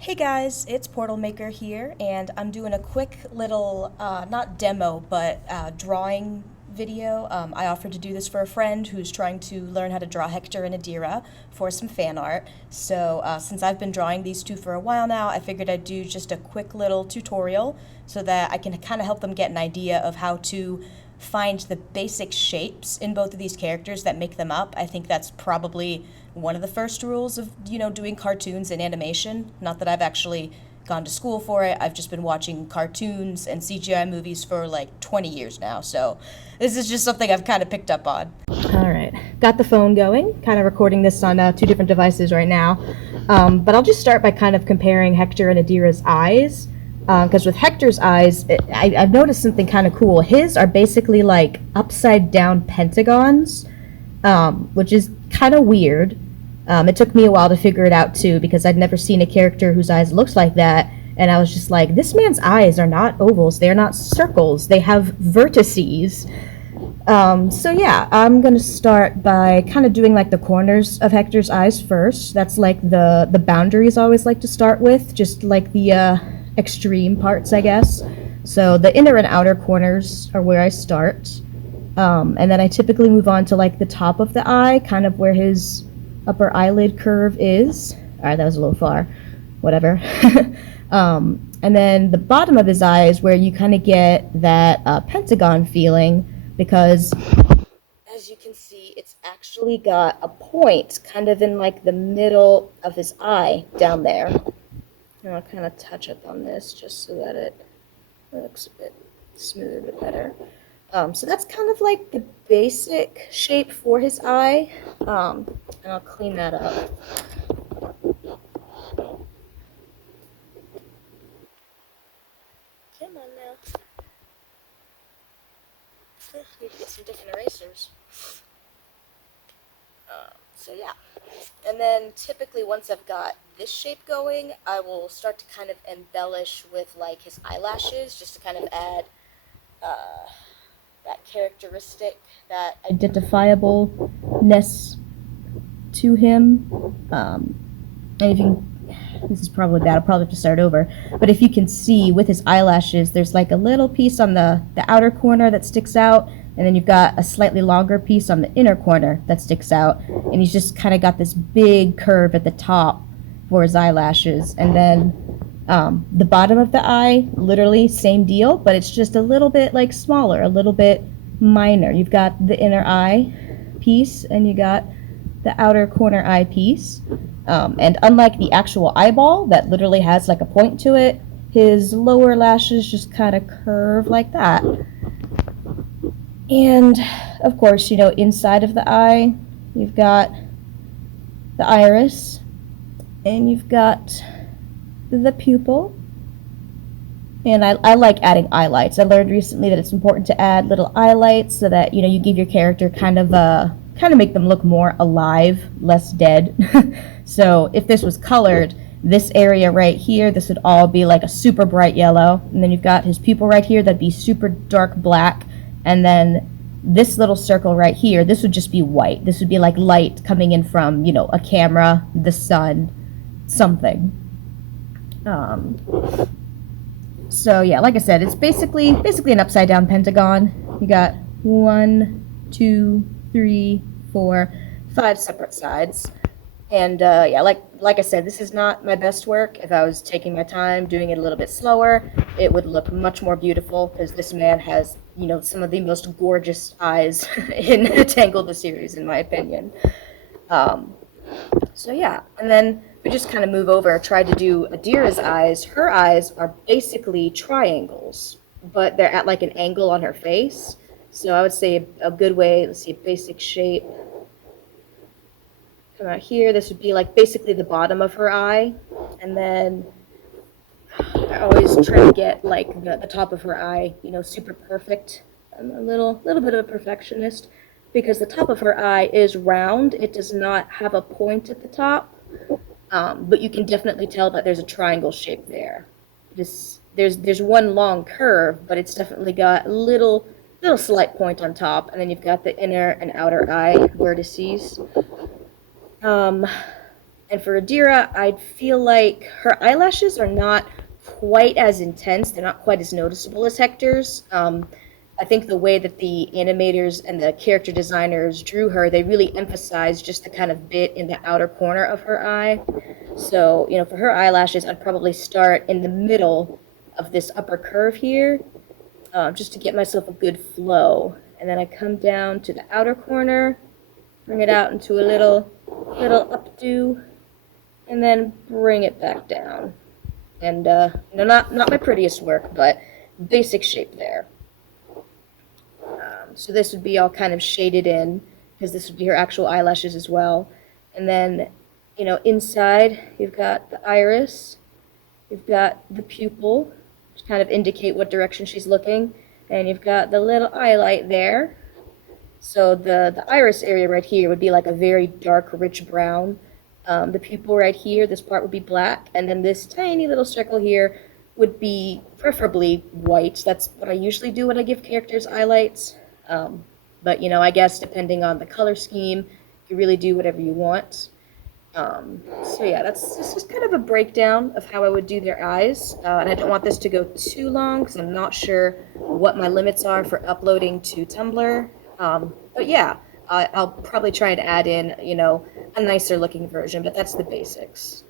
Hey guys, it's Portal Maker here, and I'm doing a quick little, not demo, but drawing video. I offered to do this for a friend who's trying to learn how to draw Hector and Adira for some fan art. So, since I've been drawing these two for a while now, I figured I'd do just a quick little tutorial so that I can kind of help them get an idea of how to find the basic shapes in both of these characters that make them up. I think that's probably one of the first rules of, doing cartoons and animation. Not that I've actually gone to school for it. I've just been watching cartoons and CGI movies for like 20 years now. So this is just something I've kind of picked up on. All right, got the phone going, kind of recording this on two different devices right now. But I'll just start by kind of comparing Hector and Adira's eyes. Because with Hector's eyes, I've noticed something kind of cool. His are basically like upside down pentagons, which is kind of weird. It took me a while to figure it out too, because I'd never seen a character whose eyes looked like that. And I was just like, this man's eyes are not ovals, they're not circles, they have vertices. So yeah, I'm gonna start by kind of doing like the corners of Hector's eyes first. That's like the boundaries I always like to start with, just like the extreme parts, I guess. So the inner and outer corners are where I start. And then I typically move on to like the top of the eye, kind of where his upper eyelid curve is. All right, that was a little far. Whatever. And then the bottom of his eye is where you kind of get that pentagon feeling, because as you can see, it's actually got a point kind of in like the middle of his eye down there. And I'll kind of touch up on this just so that it looks a bit smoother, a bit better. So that's kind of like the basic shape for his eye. And I'll clean that up. Come on now. Need to get some different erasers. So yeah. And then typically once I've got this shape going, I will start to kind of embellish with like his eyelashes, just to kind of add that characteristic, that identifiableness to him. And if you this is probably bad, I'll probably have to start over. But if you can see with his eyelashes, there's like a little piece on the outer corner that sticks out, and then you've got a slightly longer piece on the inner corner that sticks out, and he's just kind of got this big curve at the top for his eyelashes. And then the bottom of the eye, literally same deal, but it's just a little bit like smaller, a little bit minor. You've got the inner eye piece, and you got the outer corner eye piece. And unlike the actual eyeball that literally has like a point to it, his lower lashes just kind of curve like that. And of course, inside of the eye, you've got the iris, and you've got the pupil. And I like adding highlights. I learned recently that it's important to add little highlights so that, you give your character kind of make them look more alive, less dead. So if this was colored, this area right here, this would all be like a super bright yellow. And then you've got his pupil right here, that'd be super dark black. And then this little circle right here, this would just be white. This would be like light coming in from, a camera, the sun, something. So yeah, like I said, it's basically an upside down pentagon. You got 1, 2, 3, 4, 5 separate sides. And yeah, like I said, this is not my best work. If I was taking my time, doing it a little bit slower, it would look much more beautiful, because this man has, some of the most gorgeous eyes in Tangled the series, in my opinion. So yeah, and then we just kind of move over, try to do Adira's eyes. Her eyes are basically triangles, but they're at like an angle on her face. So I would say a good way, let's see, basic shape. Come out here, this would be like basically the bottom of her eye. And then I always try to get like the top of her eye, super perfect. I'm a little bit of a perfectionist, because the top of her eye is round. It does not have a point at the top, but you can definitely tell that there's a triangle shape there. There's one long curve, but it's definitely got a little slight point on top, and then you've got the inner and outer eye vertices. And for Adira, I feel like her eyelashes are not quite as intense. They're not quite as noticeable as Hector's. I think the way that the animators and the character designers drew her, they really emphasized just the kind of bit in the outer corner of her eye. So, for her eyelashes, I'd probably start in the middle of this upper curve here, just to get myself a good flow. And then I come down to the outer corner, bring it out into a little updo, and then bring it back down. And, not my prettiest work, but basic shape there. So this would be all kind of shaded in, because this would be her actual eyelashes as well. And then, inside, you've got the iris, you've got the pupil, to kind of indicate what direction she's looking, and you've got the little eyelight there. So the iris area right here would be like a very dark, rich brown. The pupil right here, this part would be black, and then this tiny little circle here would be preferably white. That's what I usually do when I give characters highlights. But, I guess depending on the color scheme, you really do whatever you want. So yeah, that's just kind of a breakdown of how I would do their eyes. And I don't want this to go too long because I'm not sure what my limits are for uploading to Tumblr. But yeah, I'll probably try to add in, a nicer looking version, but that's the basics.